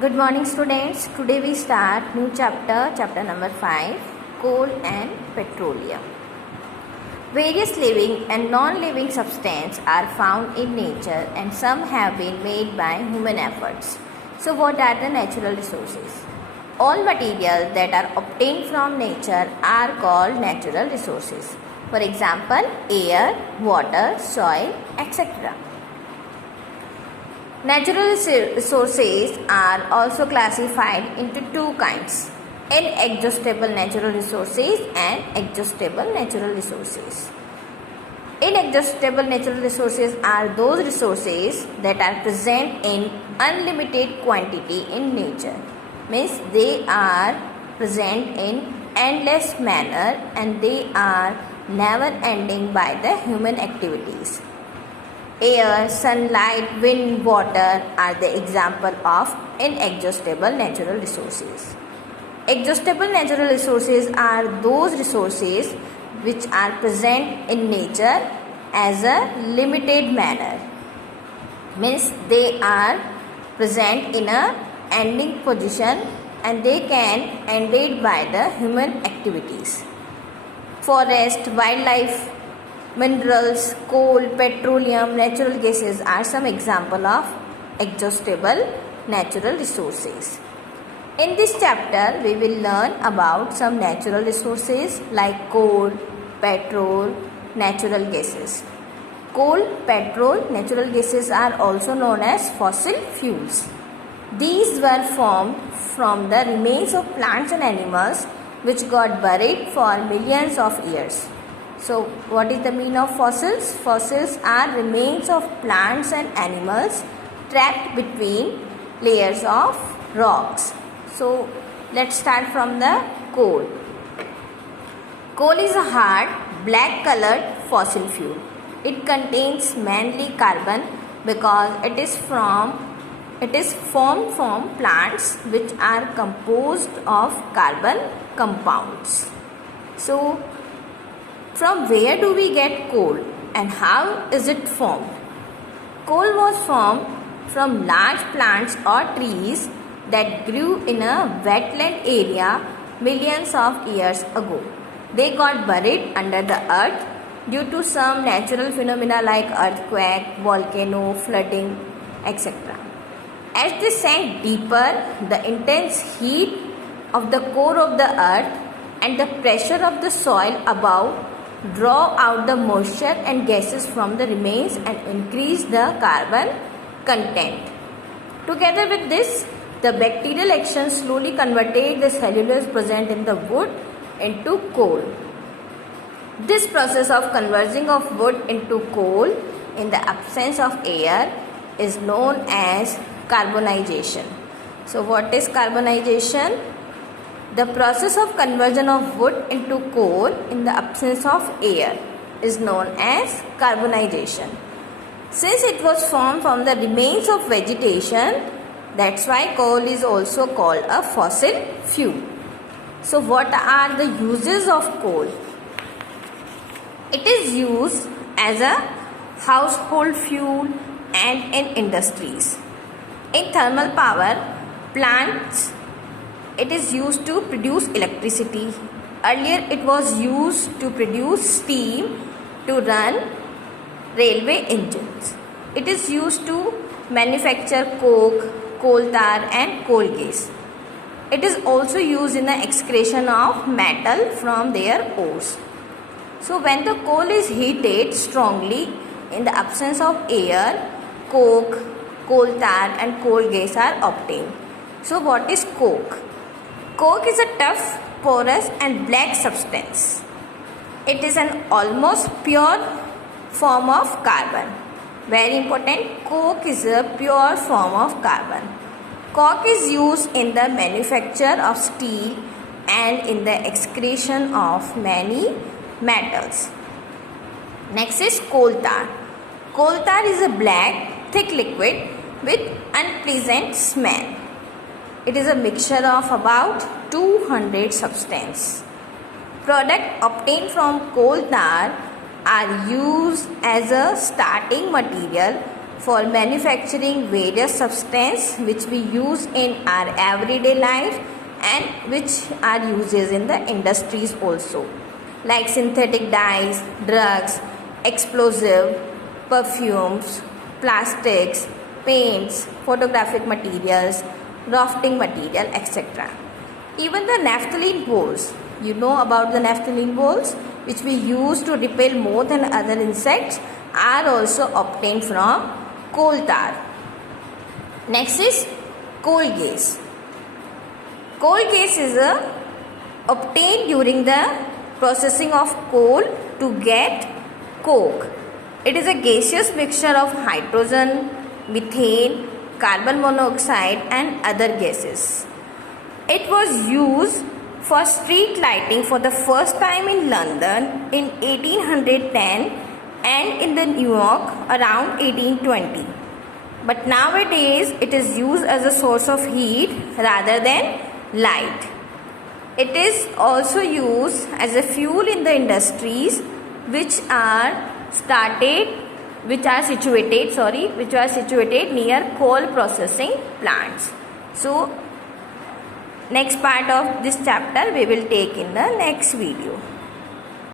Good morning students. Today we start new chapter number 5, coal and petroleum. Various living and non-living substances are found in nature and some have been made by human efforts. So what are the natural resources? All materials that are obtained from nature are called natural resources. For example, air, water, soil, etc. Natural resources are also classified into two kinds: inexhaustible natural resources and exhaustible natural resources. Inexhaustible natural resources are those resources that are present in unlimited quantity in nature. Means they are present in endless manner and they are never ending by the human activities. Air, sunlight, wind, water are the example of inexhaustible natural resources. Exhaustible natural resources are those resources which are present in nature as a limited manner. Means they are present in a ending position and they can ended by the human activities. Forest, wildlife, minerals, coal, petroleum, natural gases are some example of exhaustible natural resources. In this chapter, we will learn about some natural resources like coal, petrol, natural gases. Coal, petrol, natural gases are also known as fossil fuels. These were formed from the remains of plants and animals which got buried for millions of years. So, what is the meaning of fossils? Fossils are remains of plants and animals trapped between layers of rocks. So, let's start from the coal. Coal is a hard, black colored fossil fuel. It contains mainly carbon because it is formed from plants which are composed of carbon compounds. So, from where do we get coal and how is it formed? Coal was formed from large plants or trees that grew in a wetland area millions of years ago. They got buried under the earth due to some natural phenomena like earthquake, volcano, flooding, etc. As they sank deeper, the intense heat of the core of the earth and the pressure of the soil above draw out the moisture and gases from the remains and increase the carbon content. Together with this, the bacterial action slowly converted the cellulose present in the wood into coal. This process of converting of wood into coal in the absence of air is known as carbonization. So what is carbonization? The process of conversion of wood into coal in the absence of air is known as carbonization. Since it was formed from the remains of vegetation, that's why coal is also called a fossil fuel. So what are the uses of coal? It is used as a household fuel and in industries. In thermal power plants, it is used to produce electricity. Earlier it was used to produce steam to run railway engines. It is used to manufacture coke, coal tar and coal gas. It is also used in the excretion of metal from their ores. So when the coal is heated strongly in the absence of air, coke, coal tar and coal gas are obtained. So what is coke? Coke is a tough, porous and black substance. It is an almost pure form of carbon. Very important, coke is a pure form of carbon. Coke is used in the manufacture of steel and in the excretion of many metals. Next is coal tar. Coal tar is a black, thick liquid with unpleasant smell. It is a mixture of about 200 substances. Products obtained from coal tar are used as a starting material for manufacturing various substances which we use in our everyday life and which are used in the industries also, like synthetic dyes, drugs, explosive, perfumes, plastics, paints, photographic materials, rafting material, etc. Even the naphthalene balls, you know about the naphthalene balls, which we use to repel more than other insects, are also obtained from coal tar. Next is coal gas. Coal gas is obtained during the processing of coal to get coke. It is a gaseous mixture of hydrogen, methane, carbon monoxide and other gases. It was used for street lighting for the first time in London in 1810 and in the New York around 1820. But nowadays it is used as a source of heat rather than light. It is also used as a fuel in the industries which are situated near coal processing plants. So next part of this chapter we will take in the next video.